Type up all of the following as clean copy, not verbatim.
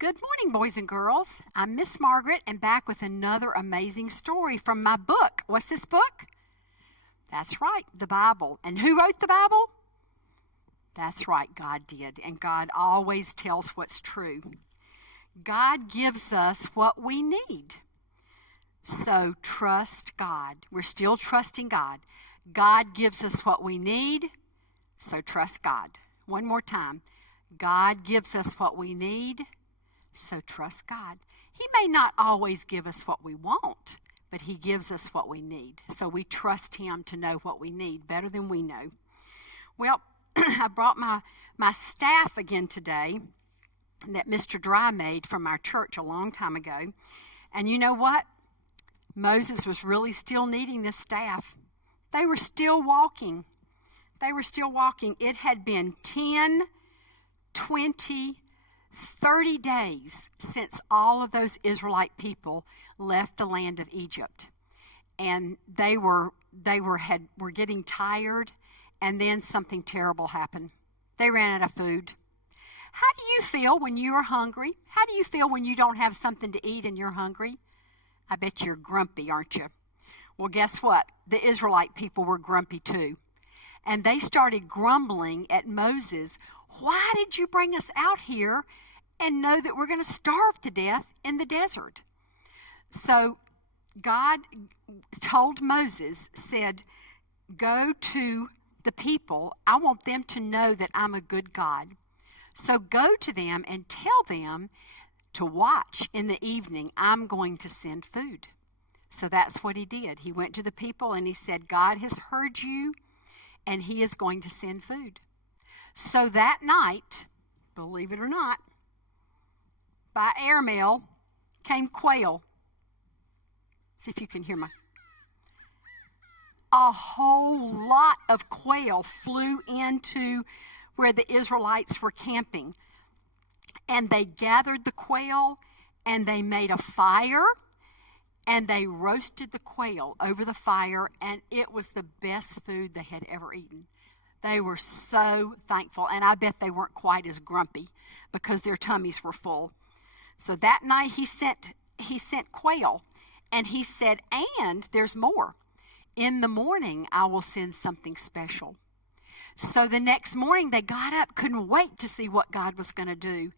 Good morning, boys and girls. I'm Miss Margaret and back with another amazing story from my book. What's this book? That's right, the Bible. And who wrote the Bible? That's right, God did. And God always tells what's true. God gives us what we need. So trust God. We're still trusting God. God gives us what we need, so trust God. One more time. God gives us what we need, so trust God. He may not always give us what we want, but He gives us what we need. So we trust Him to know what we need better than we know. Well, I brought my staff again today that Mr. Dry made from our church a long time ago. And you know what? Moses was really still needing this staff. They were still walking. It had been 10, 20, 30 days since all of those Israelite people left the land of Egypt. And they were getting tired, and then something terrible happened. They ran out of food. How do you feel when you are hungry? How do you feel when you don't have something to eat and you're hungry? I bet you're grumpy, aren't you? Well, guess what? The Israelite people were grumpy too. And they started grumbling at Moses. Why did you bring us out here and know that we're going to starve to death in the desert? So God told Moses, said, go to the people. I want them to know that I'm a good God. So go to them and tell them to watch in the evening. I'm going to send food. So that's what he did. He went to the people and he said, God has heard you and He is going to send food. So that night, believe it or not, by airmail came quail. See if you can hear a whole lot of quail flew into where the Israelites were camping. And they gathered the quail and they made a fire and they roasted the quail over the fire, and it was the best food they had ever eaten. They were so thankful, and I bet they weren't quite as grumpy because their tummies were full. So that night he sent quail, and he said, and there's more. In the morning I will send something special. So the next morning they got up, couldn't wait to see what God was going to do.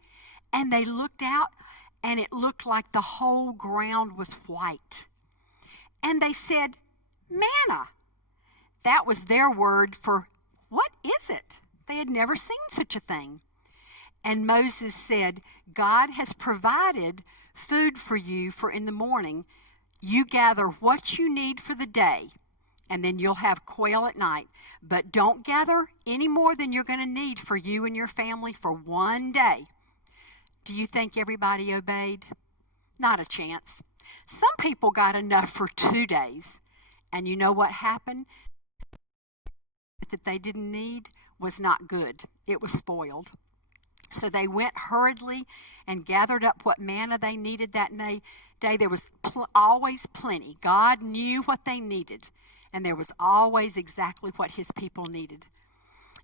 And they looked out, and it looked like the whole ground was white. And they said, manna. That was their word for, what is it? They had never seen such a thing. And Moses said, God has provided food for you for in the morning. You gather what you need for the day, and then you'll have quail at night. But don't gather any more than you're going to need for you and your family for one day. Do you think everybody obeyed? Not a chance. Some people got enough for 2 days. And you know what happened? That they didn't need was not good. It was spoiled. So they went hurriedly and gathered up what manna they needed that day. There was always plenty. God knew what they needed. And there was always exactly what His people needed.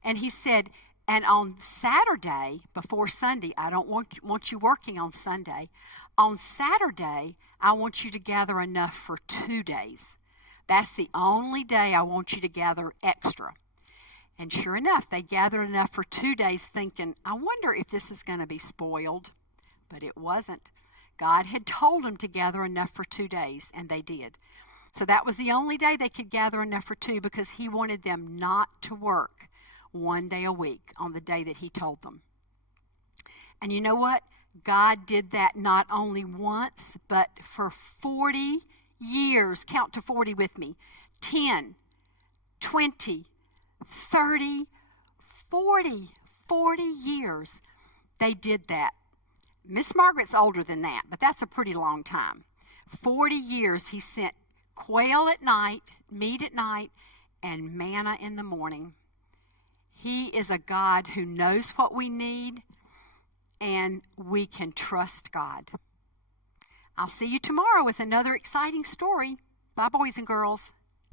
And He said, and on Saturday, before Sunday, I don't want you working on Sunday. On Saturday, I want you to gather enough for 2 days. That's the only day I want you to gather extra. And sure enough, they gathered enough for 2 days thinking, I wonder if this is going to be spoiled. But it wasn't. God had told them to gather enough for 2 days, and they did. So that was the only day they could gather enough for 2 because He wanted them not to work 1 day a week on the day that He told them. And you know what? God did that not only once, but for 40 years. Count to 40 with me. 10, 20, 30, 40 years they did that. Miss Margaret's older than that, but that's a pretty long time. 40 years He sent quail at night, meat at night, and manna in the morning. He is a God who knows what we need, and we can trust God. I'll see you tomorrow with another exciting story. Bye, boys and girls.